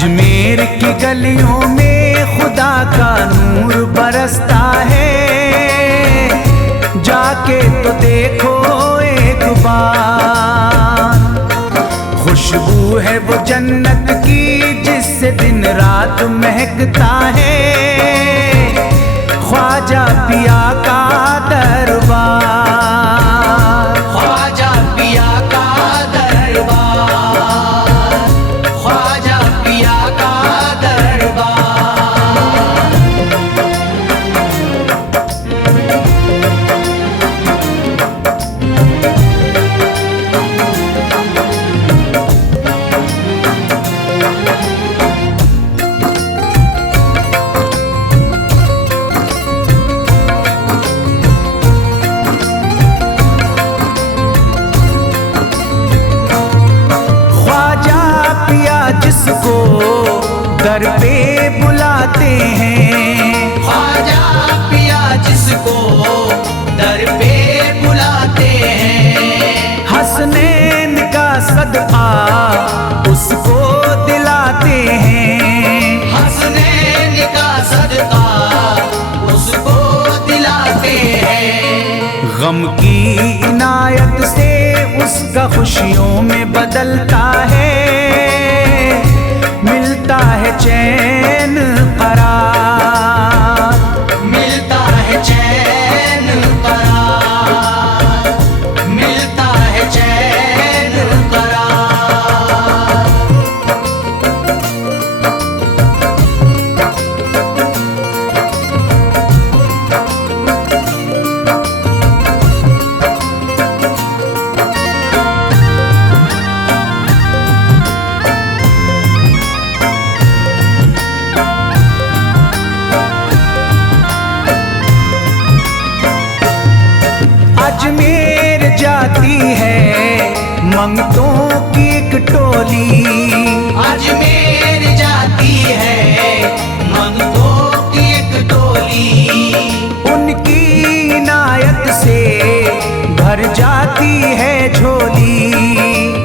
अजमेर की गलियों में खुदा का नूर बरसता है, जाके तो देखो एक बार। खुशबू है वो जन्नत की जिससे दिन रात महकता है, ख्वाजा पिया का दरबार। ख्वाजा पिया का दरबार, ख्वाजा पिया का दरबार। जिसको दर पे बुलाते हैं, ख्वाजा पिया जिसको दर पे बुलाते हैं, हसनैन का सदका उसको दिलाते हैं, हसनैन का सदका उसको दिलाते हैं। गम की इनायत से उसका खुशियों में बदलता है, मिलता है चैन करार, मिलता है चैन करार, मिलता है चैन करार। अजमेर जाती है मंगतों की एक टोली, अजमेर जाती है मंगतों की एक टोली, उनकी इनायत से भर जाती है झोली,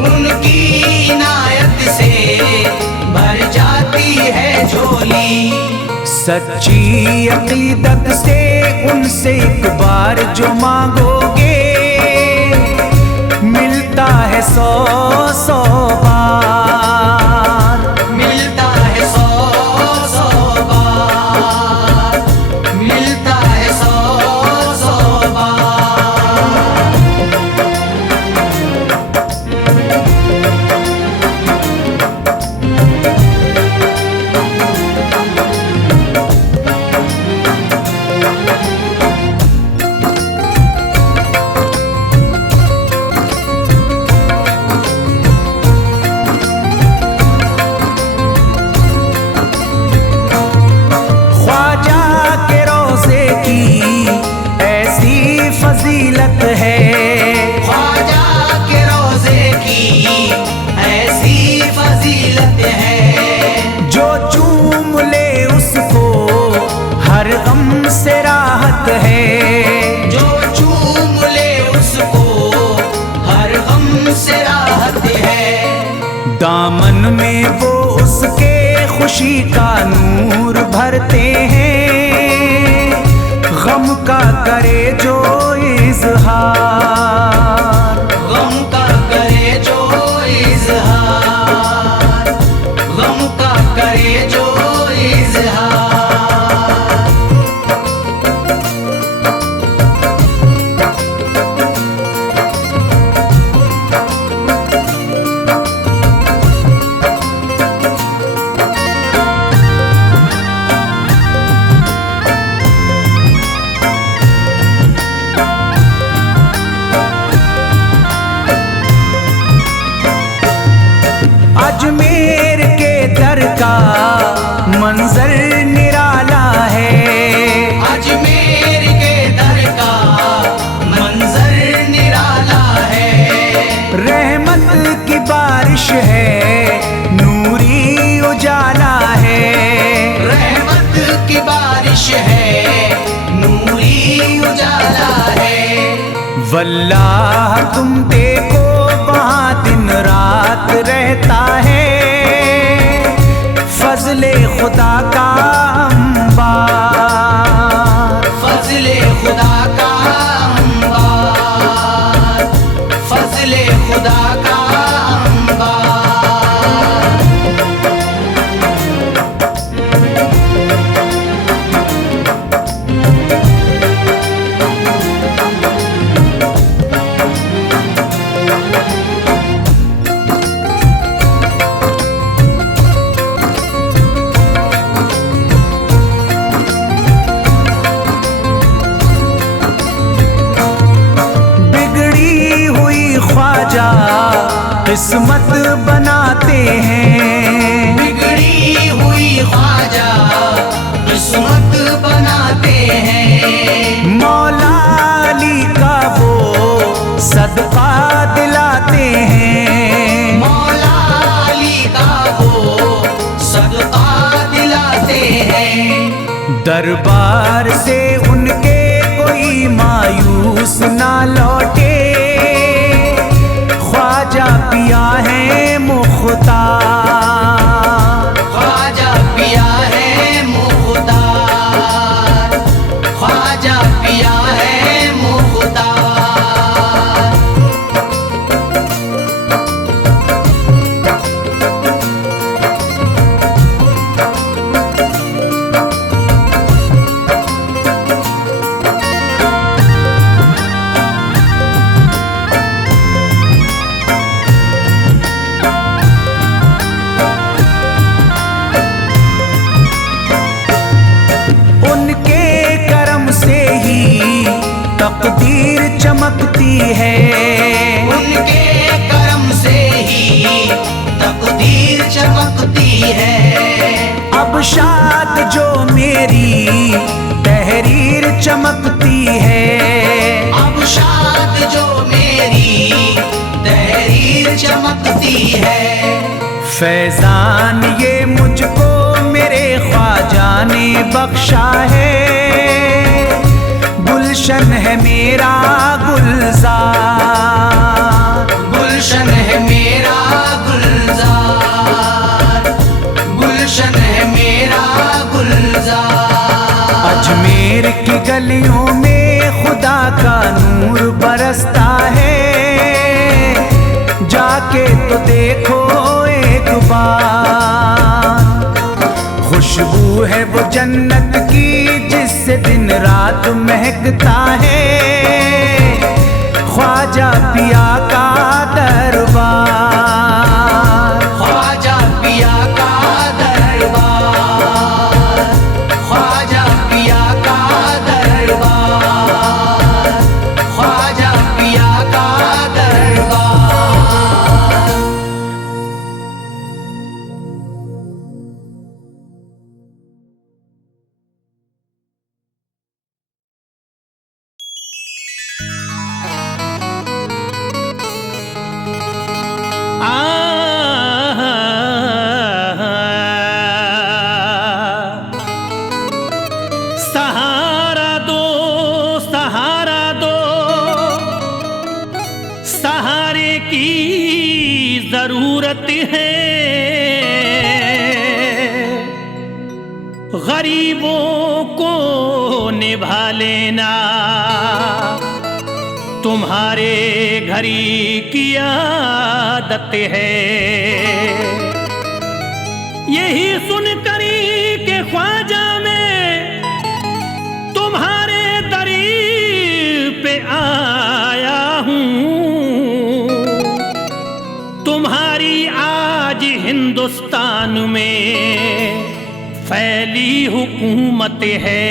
उनकी इनायत से भर जाती है झोली। सच्ची अकीदत से उनसे एक बार जो मांगोगे, मिलता है 100 बार, मिलता है 100 बार, मिलता है 100 बार। फजीलत है, ख्वाजा के रोज़े की ऐसी फजीलत है, जो चूम ले उसको हर गम से राहत है, जो चूम ले उसको हर गम से राहत है। दामन में वो उसके खुशी का नूर भरते हैं, गम का करे जो इजहार, गम का करे जो इजहार, गम का करे जो इजहार। अजमेर के दर का मंजर निराला है, अजमेर के दर का मंजर निराला है, रहमत की बारिश है नूरी उजाला है, रहमत की बारिश है नूरी उजाला है। वल्लाह तुम देखो वहाँ दिन रात रहता है, फजले खुदा का अंबार, फजले खुदा का अंबार, फजले खुदा का अंबार। किस्मत बनाते हैं, बिगड़ी हुई ख्वाजा किस्मत बनाते हैं। मौला अली का वो सदका दिलाते हैं, मौला अली का वो सदका दिलाते हैं। दरबार से उनके कोई मायूस ना लौटे, ख्वाजा पिया है मुख्तार, ख्वाजा पिया है मुख्तार, ख्वाजा पिया है मुख्तार। तकदीर चमकती है, उनके करम से ही तकदीर चमकती है। अब शाद जो मेरी तहरीर चमकती है, अब शाद जो मेरी तहरीर चमकती है। फैजान ये मुझको मेरे ख्वाजा ने बख्शा है, गुलशन है मेरा गुलजार, गुलशन है मेरा गुलजार, गुलशन है मेरा गुलजार। अजमेर की गलियों में खुदा का नूर बरसता है, जाके तो देखो एक बार। खुशबू है वो जन्नत की जिससे दिन रात महकता है, ख्वाजा पिया का दरबार, ख्वाजा पिया का दरबार, ख्वाजा पिया का दरबार, ख्वाजा पिया का दरबार। सहारा दो, सहारा दो, सहारे की जरूरत है। गरीबों को निभा लेना तुम्हारे घरी की आदत है। यही सुनकर के ख्वाजा में तुम्हारे दरीर पे आया हूँ। तुम्हारी आज हिंदुस्तान में फैली हुकूमत है।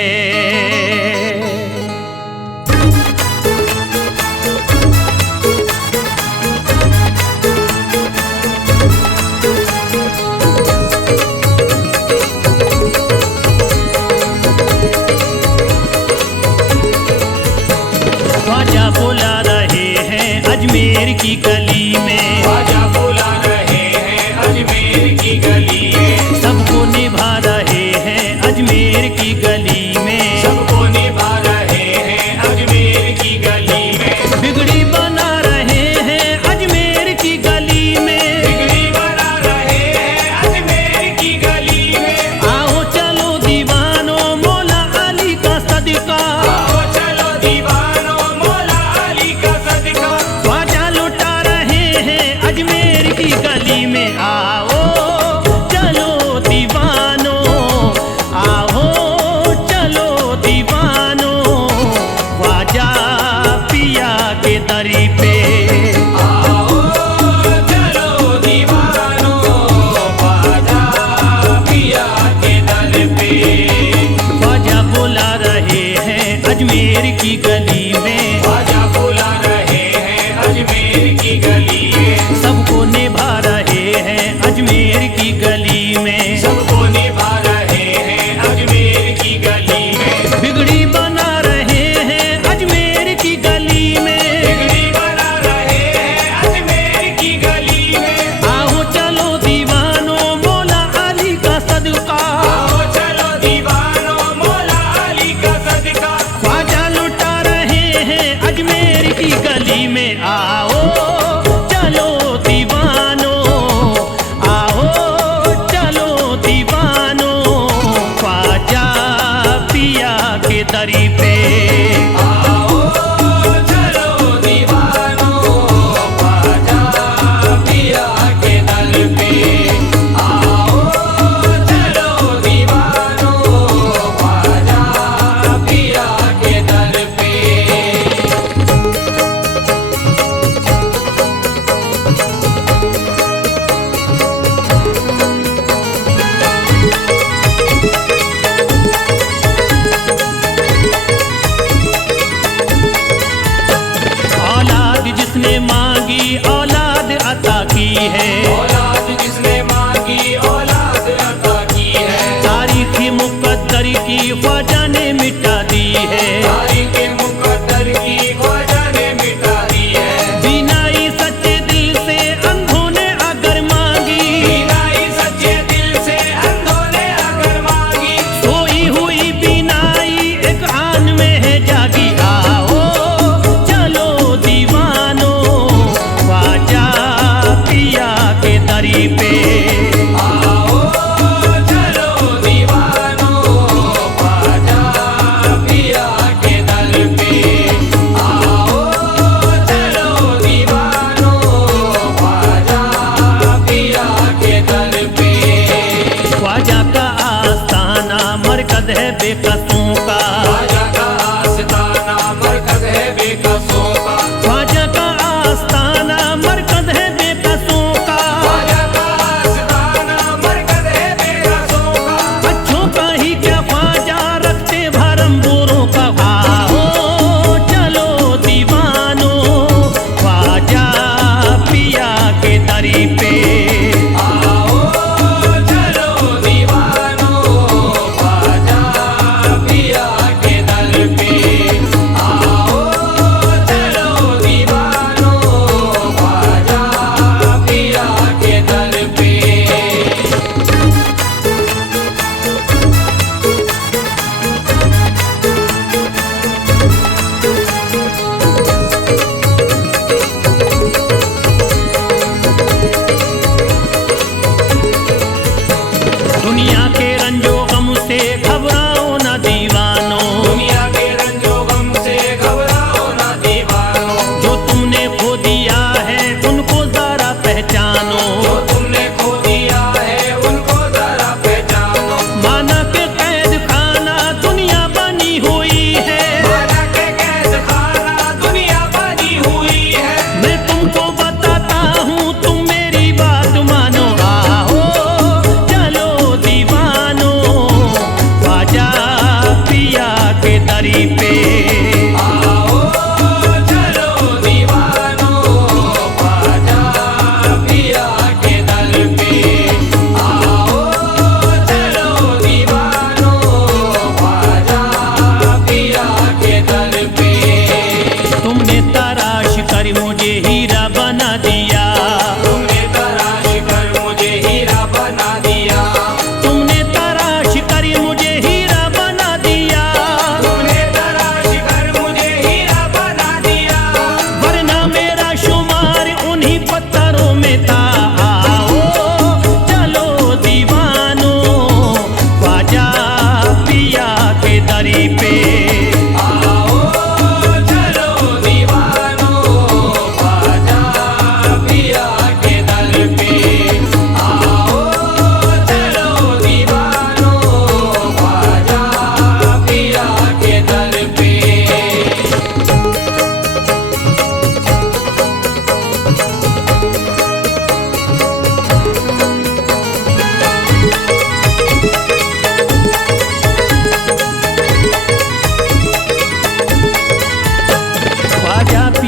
ख्वाजा बुला रहे हैं अजमेर की गली में, ख्वाजा बुला रहे हैं अजमेर की गली में, सबको निभा रहे हैं अजमेर की गली में, सबको निभा रहे हैं अजमेर की गली में, बिगड़ी बना रहे हैं अजमेर की गली में, बिगड़ी बना रहे हैं अजमेर की गली में, गली में, ख्वाजा बुला रहे हैं अजमेर की गली में, सबको निभा रहे हैं अजमेर की गली में, सबको निभा रहे हैं अजमेर की गली में, बिगड़ी बना रहे हैं अजमेर की गली में, बिगड़ी बना रहे हैं अजमेर की गली में। आओ चलो दीवानो मौला अली का सदका, आओ चलो दीवानो मौला अली का सदका, ख्वाजा लुटा रहे हैं अजमेर की गली में। आओ चलो दीवानो, आओ चलो दीवानो, ख्वाजा पिया के दरी पे। आओ चलो दीवानो ख्वाजा पिया के दर पे, आओ चलो दीवानो ख्वाजा पिया के दर पे।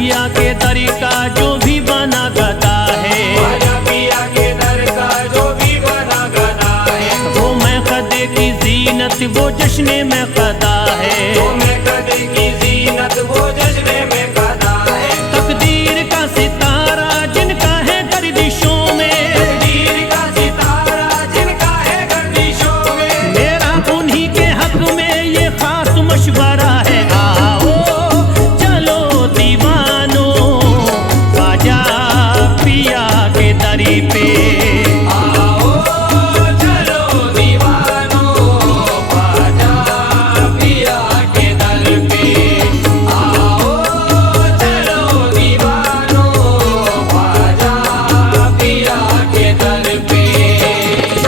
पिया के दर का जो भी बना गदा है, ख्वाजा पिया के दर का जो भी बना गदा है, वो मैं कदे की जीनत वो जश्न में कदा है। तो मैं कदे की जीनत वो जश्न में कदा है। तकदीर का सितारा जिनका है गर्दिशों में, तकदीर का सितारा जिनका है गर्दिशों में, मेरा उन्हीं के हक में ये खास मशवरा है। आओ चलो दीवानो ख्वाजा पिया के दरी पे, आओ चलो दीवानो ख्वाजा पिया के दर पे, आओ चलो दीवानो ख्वाजा पिया के दर पे।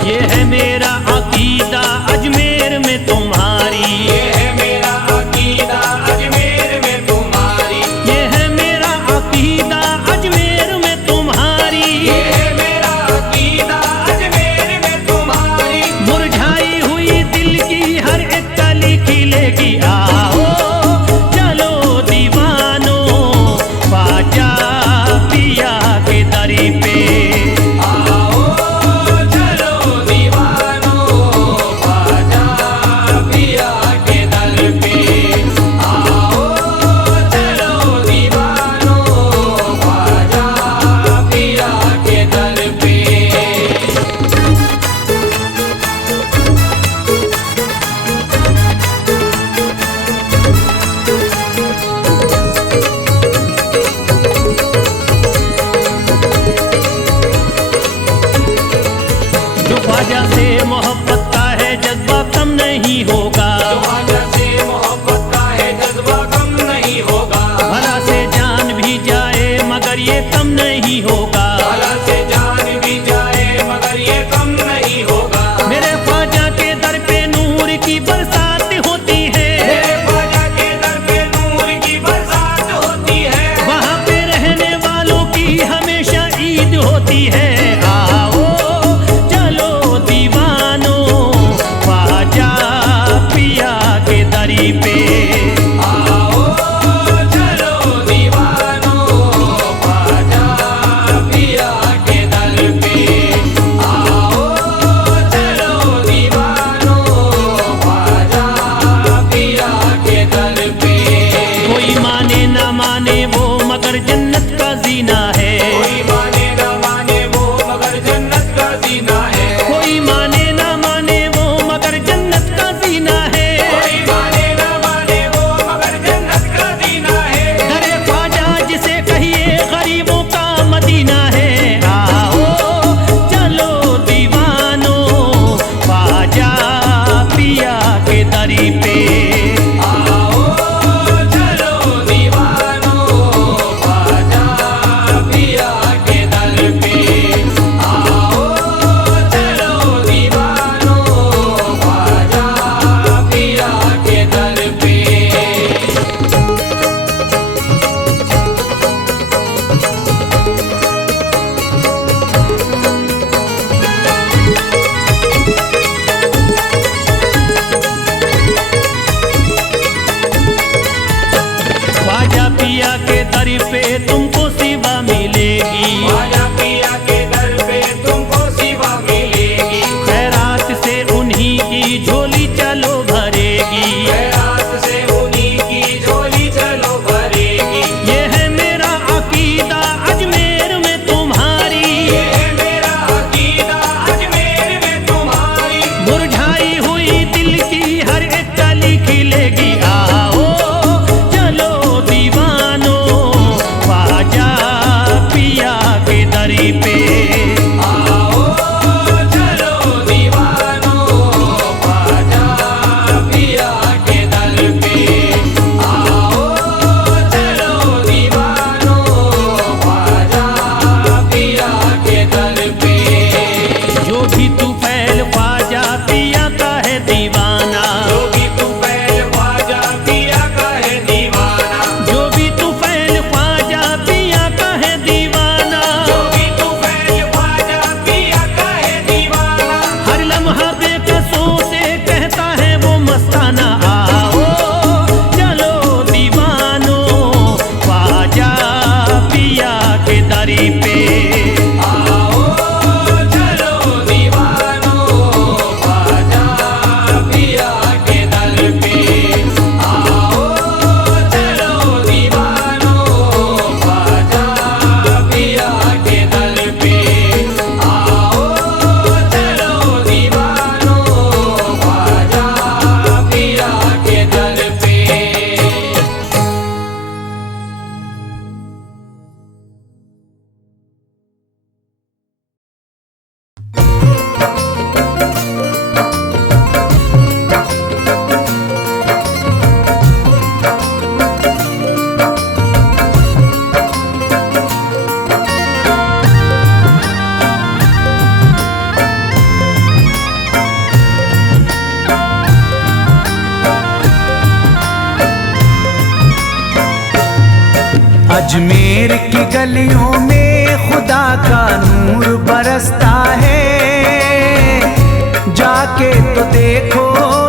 ये है मेरा अकीदा अजमेर में तुम्हारी, ये है मेरा अकीदा अजमेर में तुम्हारी, ये है मेरा अकीदा अजमेर में तुम्हारी। ये है मेरा अकीदा अजमेर में तुम्हारी। मुरझाई हुई दिल की हर एक कली खिलेगी। आओ चलो दीवानो ख्वाजा पिया के दरी पे, आओ चलो दीवानो ख्वाजा पिया के दर पे, आओ चलो दीवानो ख्वाजा पिया के दर पे। जो ख्वाजा से मोहब्बत का है जज्बा कम नहीं होगा, ख्वाजा से मोहब्बत का है जज्बा कम नहीं होगा, भला से जान भी जाए मगर ये कम नहीं होगा। भला से जान भी जाए मगर ये कम नहीं होगा। मेरे ख्वाजा के दर पे नूर की बरसात होती है, मेरे ख्वाजा के दर पे नूर की बरसात होती है, वहाँ पे रहने वालों की हमेशा ईद होती है। आओ चलो दीवानो ख्वाजा पिया के दरी पे, आओ चलो दीवानो ख्वाजा पिया के दर पे, आओ चलो दीवानो ख्वाजा पिया के दर पे। कोई माने ना माने वो मगर जन्नत का जीना है, कोई माने न माने वो मगर जन्नत का जीना है, कोई माने ना माने वो मगर जन्नत का जीना है। कोई माने न माने वो मगर जन्नत का जीना है। दरे ख्वाजा जिसे कहिए गरीबों का मदीना है। आओ चलो दीवानो ख्वाजा पिया के दरी पे, आओ चलो दीवानो ख्वाजा पिया के दर पे, आओ चलो दीवानो ख्वाजा पिया के दर पे। ख्वाजा पिया के दर पे तुमको सिवा मिलेगी, ख्वाजा पिया के दर पे तुमको सिवा मिलेगी, खैरात से उन्हीं की झोली चलो भरेगी। खैरात से उन्हीं की झोली चलो भरेगी। ये है मेरा अकीदा अजमेर में तुम्हारी, ये है मेरा अकीदा अजमेर में तुम्हारी, मुरझाई हुई दिल की हर एक कली खिलेगी। आओ चलो दीवानो ख्वाजा पिया के दरी पे, आओ चलो दीवानो ख्वाजा अजमेर की गलियों में खुदा का नूर बरसता है, जाके तो देखो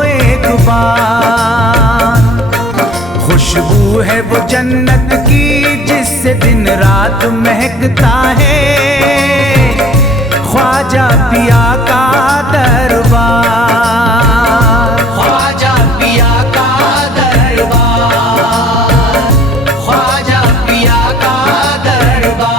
एक बार। खुशबू है वो जन्नत की जिससे दिन रात महकता है, ख्वाजा पिया का दरबार। ख्वाजा पिया का दरबार, ख्वाजा पिया का दरबार।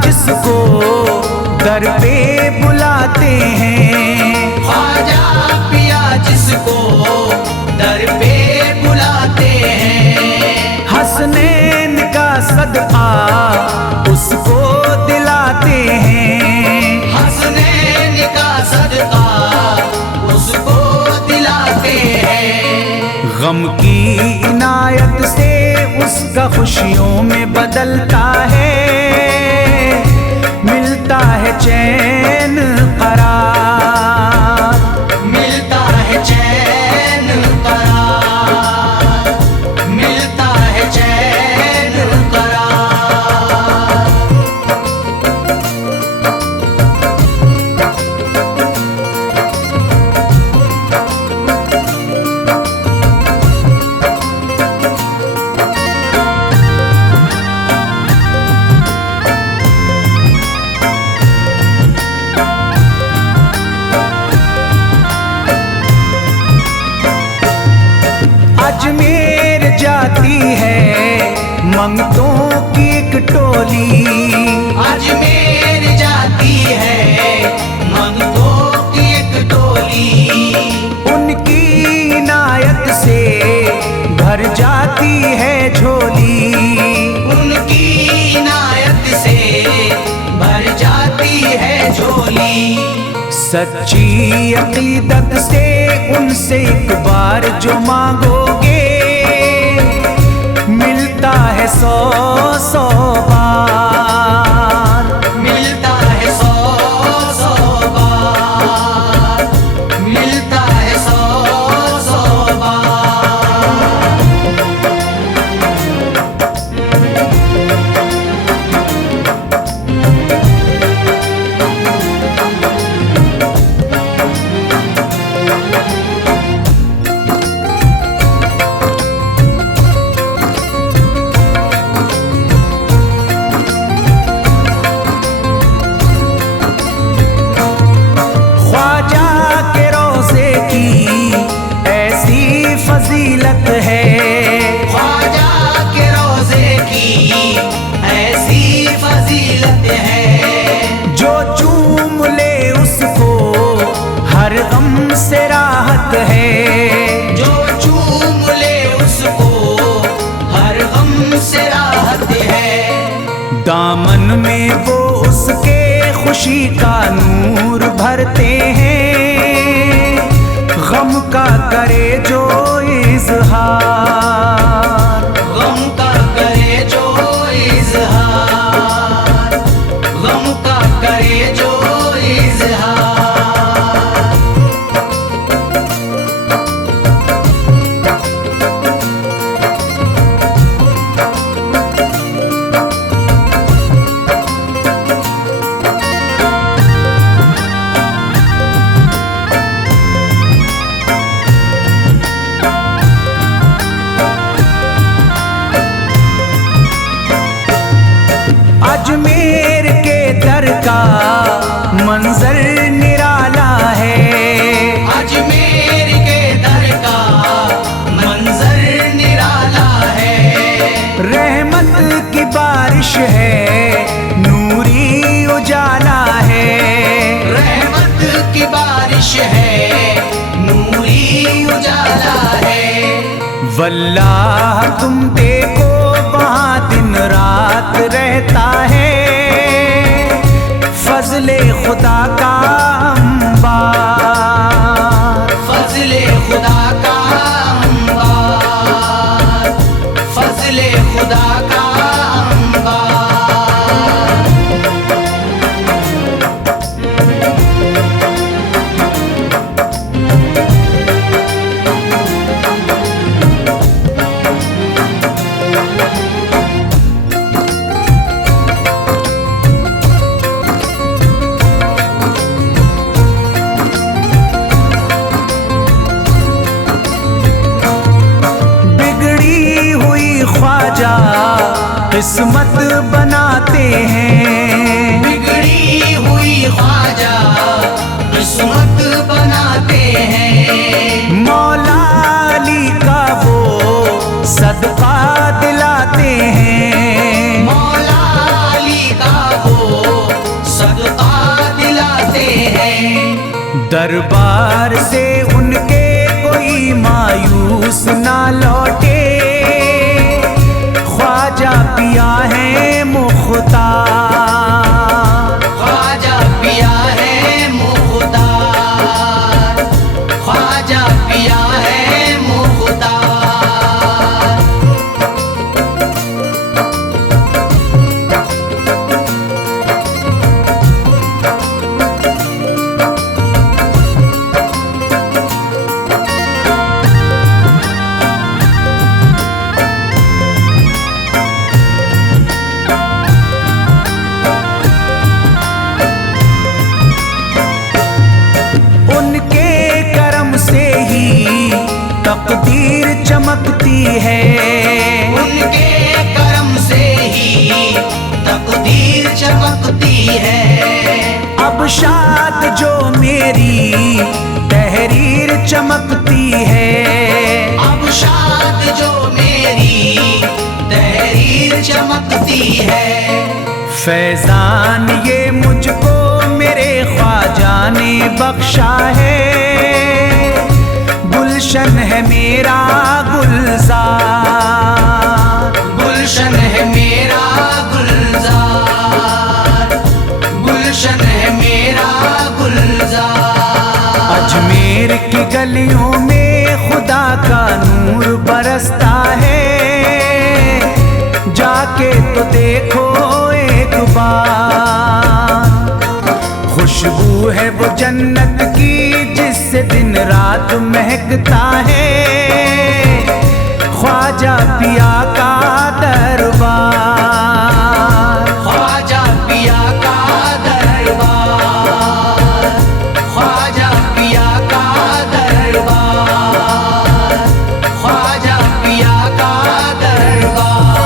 जिसको दर पे बुलाते हैं, ख्वाजा पिया जिसको दर पे बुलाते हैं, हसनैन का सदका उसको दिलाते हैं, हसनैन का सदका उसको दिलाते हैं। गम की इनायत से उसका खुशियों में बदलता है, मिलता है चैन करार, मिलता है चैन करार, मिलता है चैन करार। अजमेर जाती है मंगतों की एक टोली, अजमेर जाती है मंगतों की एक टोली, उनकी इनायत से भर जाती है झोली, उनकी इनायत से भर जाती है झोली। सच्ची अकीदत से उनसे एक बार जो मांगोगे, मिलता है 100 बार, मिलता है 100 बार, मिलता है 100 बार। फजीलत है, ख्वाजा के रोज़े की ऐसी फजीलत है, जो चूम ले उसको हर गम से राहत है, जो चूम ले उसको हर गम से राहत है। दामन में वो उसके खुशी का नूर भरते हैं, गम का करे जो इजहार, गम का करे जो इजहार, गम का करे जो इजहार। अजमेर के दर का मंजर निराला है, अजमेर के दर का मंजर निराला है, रहमत की बारिश है नूरी उजाला है, रहमत की बारिश है नूरी उजाला है। वल्लाह तुम देखो वहाँ दिन रात रहता है, किस्मत बनाते हैं। बिगड़ी हुई ख्वाजा किस्मत बनाते हैं। मौला अली का वो सदका दिलाते हैं। मौला अली का वो सदका दिलाते हैं। दरबार से उनके कोई मायूस ना लौटे, ख्वाजा पिया है मुख्तार। ख्वाजा पिया है मुख्तार। ख्वाजा पिया है मुख्तार। उनके करम से ही तकदीर चमकती है। उनके करम से ही तकदीर चमकती है। अब शाद जो मेरी तहरीर चमकती है। अब शाद जो मेरी तहरीर चमकती है। फैजान ये मुझको मेरे ख्वाजा ने बख्शा है। गुलशन है मेरा गुलजार। गुलशन है मेरा गुलजार। गुलशन है मेरा गुलजार। अजमेर की गलियों में खुदा का नूर बरसता है। जाके तो देखो एक बार, खुशबू है वो जन्नत की जिससे दिन रात महकता है। ख्वाजा पिया का दरबार। ख्वाजा पिया का दरबार। ख्वाजा पिया का दरबार। ख्वाजा पिया का दरबार।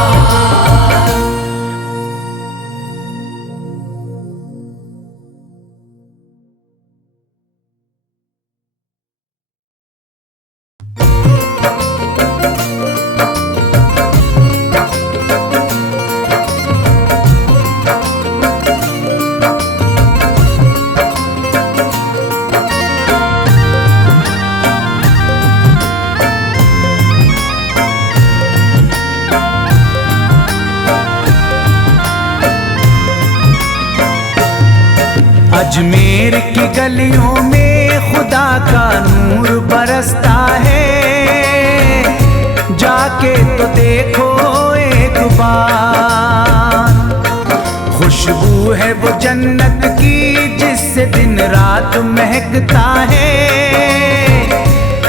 अजमेर की गलियों में खुदा का नूर बरसता है। जाके तो देखो एक बार, खुशबू है वो जन्नत की जिससे दिन रात महकता है।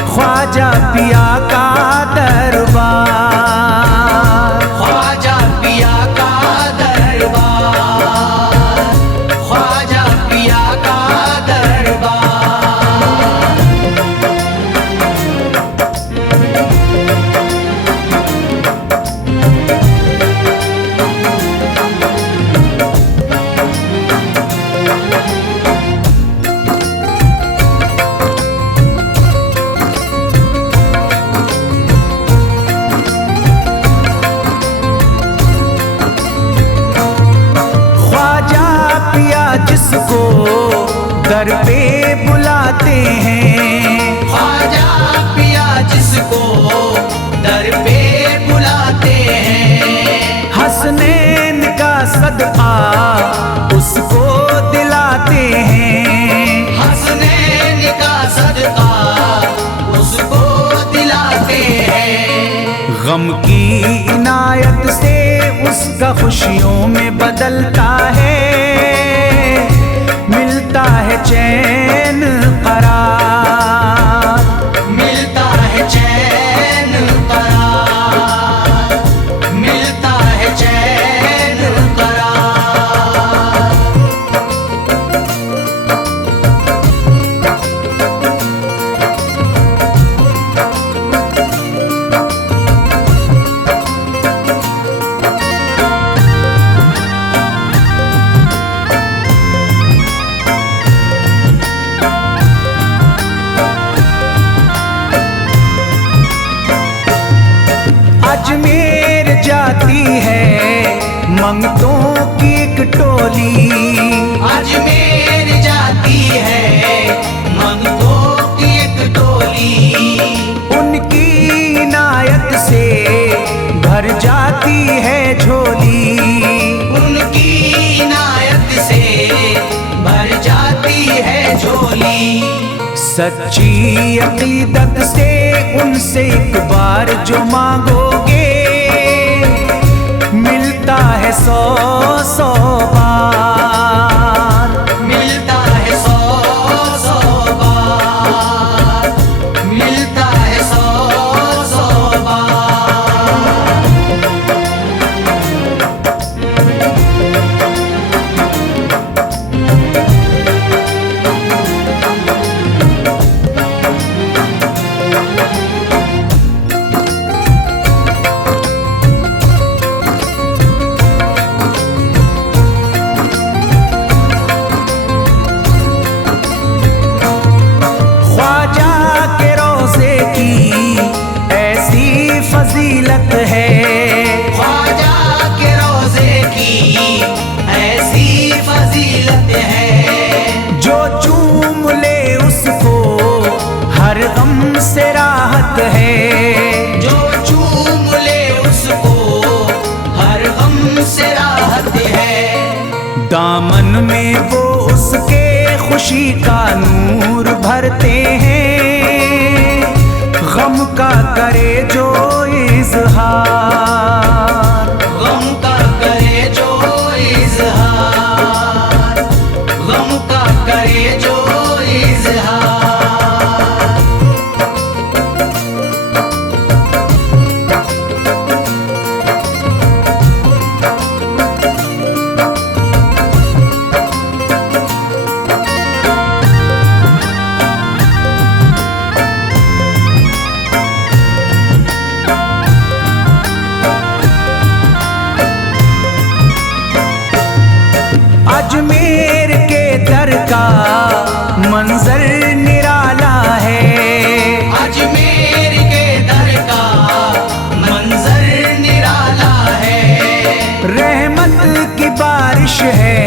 ख्वाजा पिया का दरबार। ख्वाजा पिया का दरबार। ख्वाजा पिया का दरबार। ख्वाजा पिया जिसको दर पे बुलाते हैं। ख्वाजा पिया जिसको दर पे बुलाते हैं। हसनैन का सदका उसको दिलाते हैं। हसनैन का सदका उसको दिलाते हैं। गम की इनायत से उसका खुशियों में बदलता है। मिलता है चैन करार। मिलता है चैन करार। मिलता है चैन करार। सच्ची अकीदत से उनसे एक बार जो मांगोगे मिलता है 100 बार, मिलता है 100 बार, मिलता है 100 बार। फजीलत है ख्वाजा के रोज़े की ऐसी फजीलत है, जो चूम ले उसको हर गम से राहत है, जो चूम ले उसको हर गम से राहत है। दामन में वो उसके खुशी का नूर भरते हैं, गम का करे जो इजहार, गम का करे जो इजहार, गम का करे जो इजहार। अजमेर के दर का मंजर निराला है, अजमेर के दर का मंजर निराला है, रहमत की बारिश है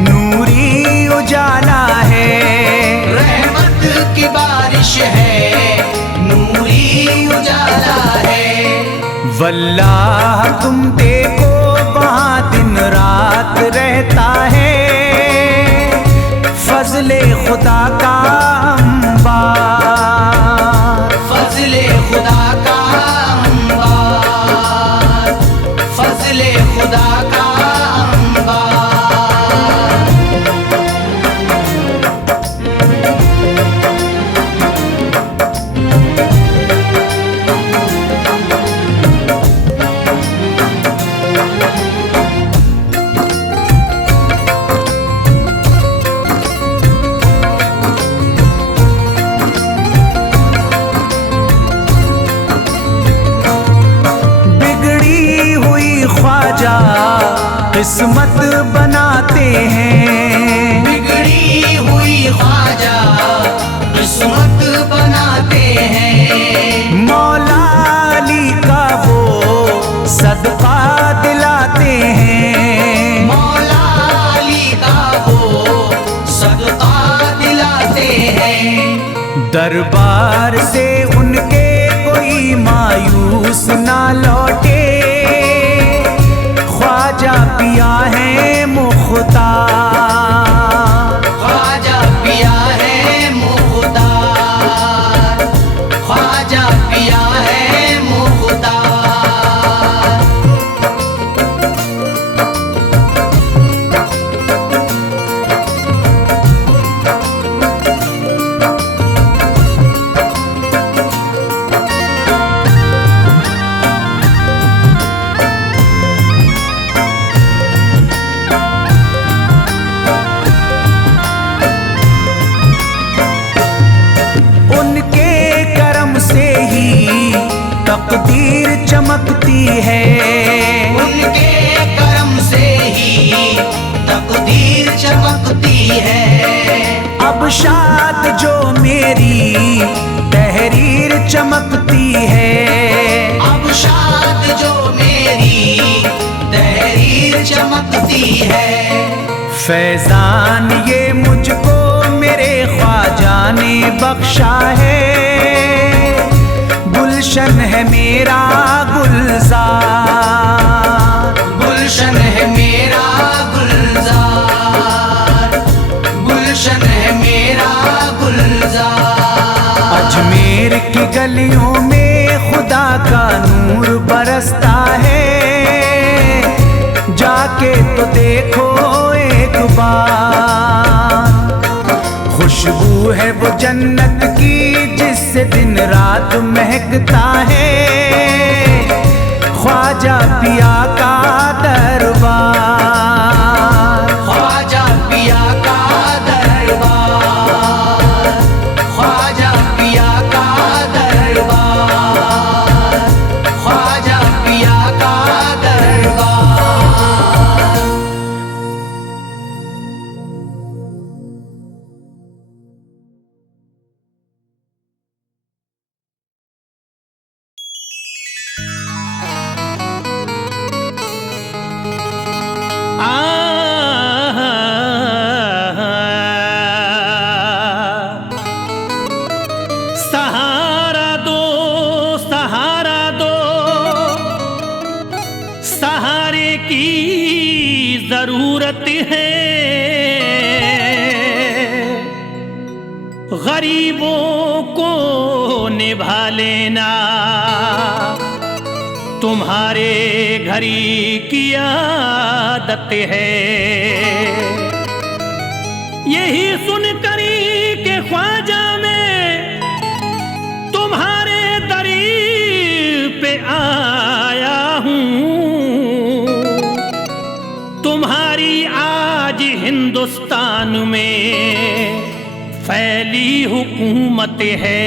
नूरी उजाला है, रहमत की बारिश है नूरी उजाला है। वल्लाह तुम देखो वहाँ दिन रात रहता है, फजले खुदा का अंबार, फजले खुदा का अंबार, फजले खुदा का अंबार। ख्वाजा किस्मत बनाते हैं, बिगड़ी हुई ख्वाजा किस्मत बनाते हैं, मौला अली का वो सदका दिलाते हैं, मौला अली का वो सदका दिलाते हैं। दरबार से उनके कोई मायूस ना लौटे, ख्वाजा पिया है मुख्तार, ख्वाजा पिया है मुख्तार, ख्वाजा पिया है मुख्तार। तकदीर चमकती है, उनके करम से ही तकदीर चमकती है। अब शाद जो मेरी तहरीर चमकती है, अब शाद जो मेरी तहरीर चमकती है। फैजान ये मुझको मेरे ख्वाजा ने बख्शा है, गुलशन है मेरा गुलजार, गुलशन है मेरा गुलजार, गुलशन है मेरा गुलजार। की गलियों में खुदा का नूर बरसता है, जाके तो देखो एक बार। खुशबू है वो जन्नत की जिससे दिन रात महकता है, ख्वाजा पिया का दरबार। ख्वाजा पिया का दरबार, ख्वाजा पिया का दरबार, ख्वाजा पिया का दरबार। सहारा दो, सहारा दो, सहारे की जरूरत है। गरीबों को निभा लेना तुम्हारे घरी की आदत है। यही सुनकर के ख्वाजा में तुम्हारे दरीर पे आया हूँ। तुम्हारी आज हिंदुस्तान में फैली हुकूमत है।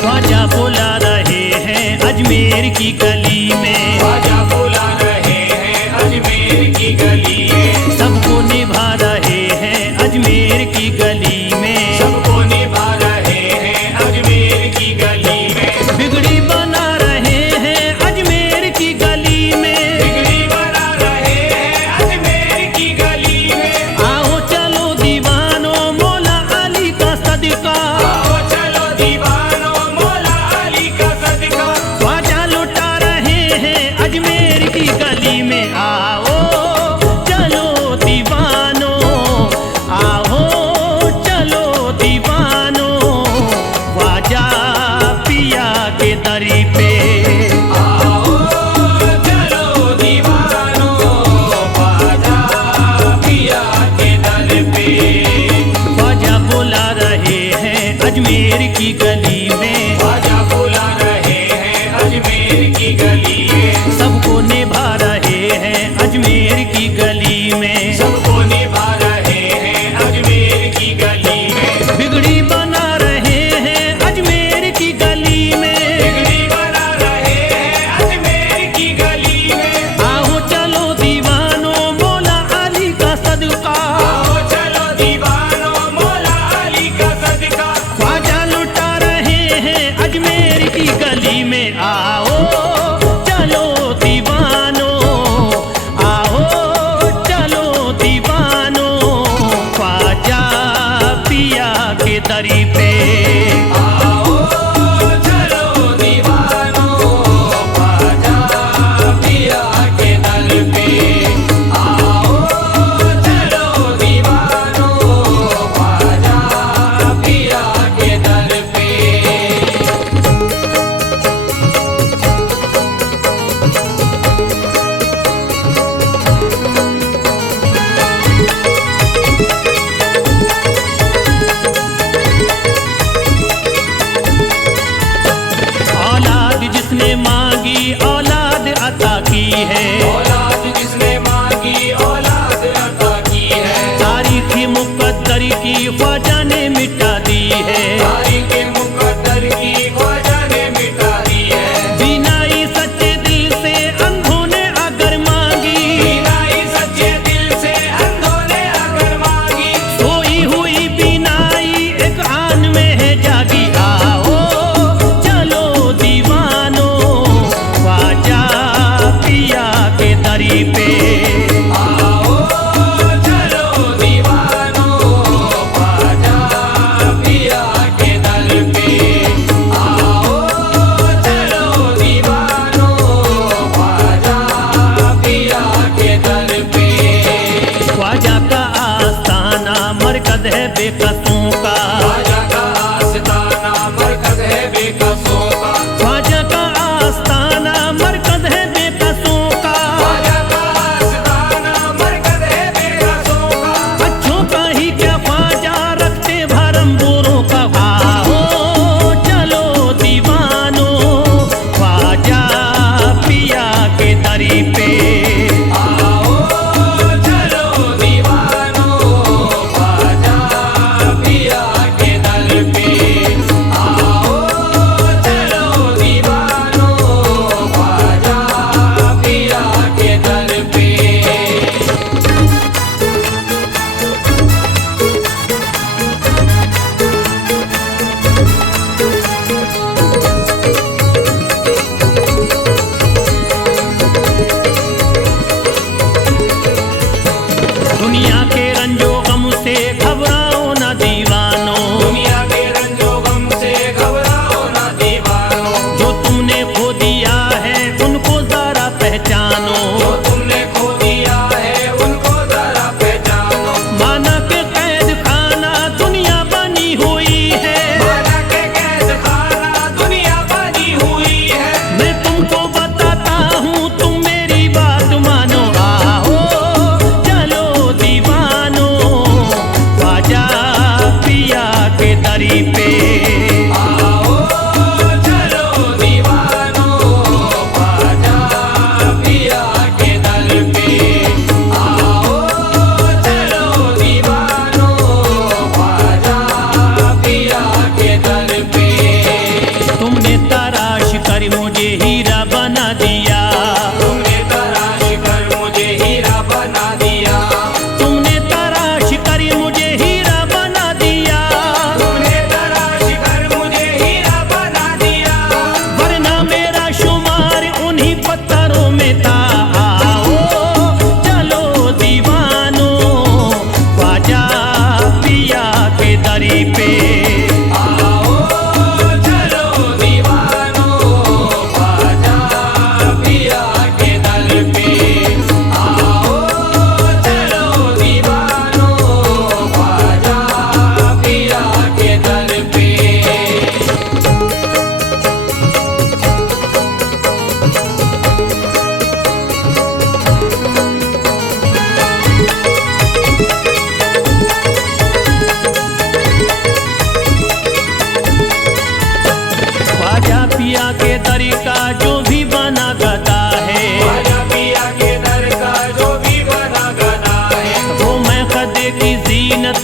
ख्वाजा बुला रहे हैं अजमेर की गली में, ख्वाजा बुला रहे हैं अजमेर की गली में, सबको निभा रहे हैं अजमेर की गली में, सबको निभा रहे हैं अजमेर की गली में, बिगड़ी बना रहे हैं अजमेर की गली में, बिगड़ी बना रहे हैं अजमेर की गली में। आओ चलो दीवानो मौला अली का सदका, आओ चलो दीवानो मौला अली का सदका, ख्वाजा लुटा रहे हैं अजमेर की गली में। आओ चलो दीवानो, आओ चलो दीवानो, ख्वाजा पिया के दरी पे। आओ चलो दीवानो ख्वाजा पिया के दर पे। ख्वाजा बुला रहे हैं अजमेर की गली में, ख्वाजा बुला रहे हैं अजमेर की गली में, सबको निभा रहे हैं अजमेर की गली में, सबको निभा रहे हैं अजमेर की गली में, बिगड़ी बना रहे हैं अजमेर की गली में। बिगड़ी बना रहे हैं अजमेर की गली में। आओ चलो दीवानो मौला अली का सदका, आओ चलो दीवानो मौला अली का सदका, ख्वाजा लुटा रहे हैं अजमेर की गली में। आओ चलो दीवानो, आओ चलो दीवानो, ख्वाजा पिया के दरी पे। आओ चलो दीवानो ख्वाजा पिया के दर पे। आओ चलो दीवानो ख्वाजा पिया के दर पे। औलाद जिसने मांगी औलाद अता की है, औलाद जिसने मांगी औलाद अता की है, तारीख मुकद्दर की ख्वाजा ने मिटा दी है। तारीख मुकद्दर की ख्वाजा ने मिटा दी है। बीनाई सच्चे दिल से अंधों ने अगर मांगी, बीनाई सच्चे दिल से अंधों ने अगर मांगी, सोई हुई बीनाई एक आन में है जागी। आओ चलो दीवानो, ख्वाजा पिया के दरी पे। आओ चलो दीवानो ख्वाजा पिया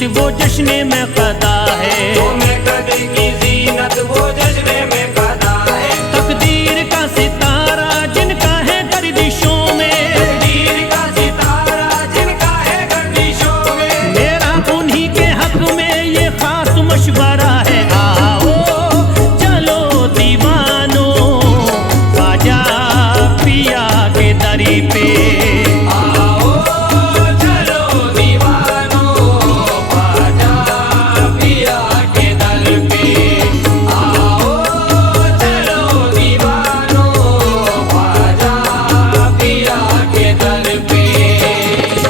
वो जश्न में कदा है। वो महकद की जीनत वो जश्न में कदा है। तकदीर का सितारा जिनका है गर्दिशों में, तकदीर का सितारा जिनका है गर्दिशों में। मेरा उन्हीं के हक में ये खास मशवरा है। आओ चलो दीवानो ख्वाजा पिया के दरी पे। आओ चलो दीवानो ख्वाजा पिया के दर पे। आओ चलो दीवानो ख्वाजा पिया के दर पे।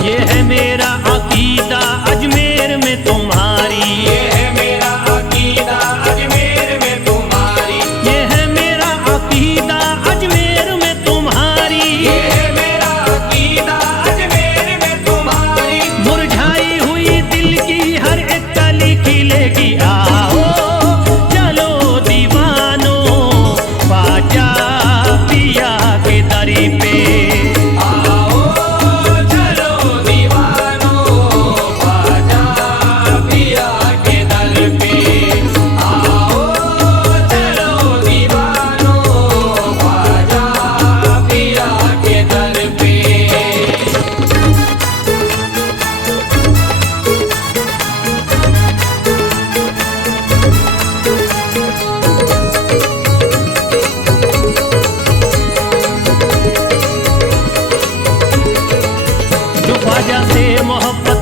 ये है मेरा अकीदा अजमेर में तुम्हारी, ये है मेरा अकीदा अजमेर में तुम्हारी। ये है मेरा अकीदा अजमेर में तुम्हारी। ये है मेरा अकीदा अजमेर में तुम्हारी। मुरझाई हुई दिल की हर एक कली खिलेगी। आओ चलो दीवानो ख्वाजा पिया के दरी पे। आओ चलो दीवानो ख्वाजा पिया के दर पे। आओ चलो दीवानो ख्वाजा पिया के दर पे। जो ख्वाजा से मोहब्बत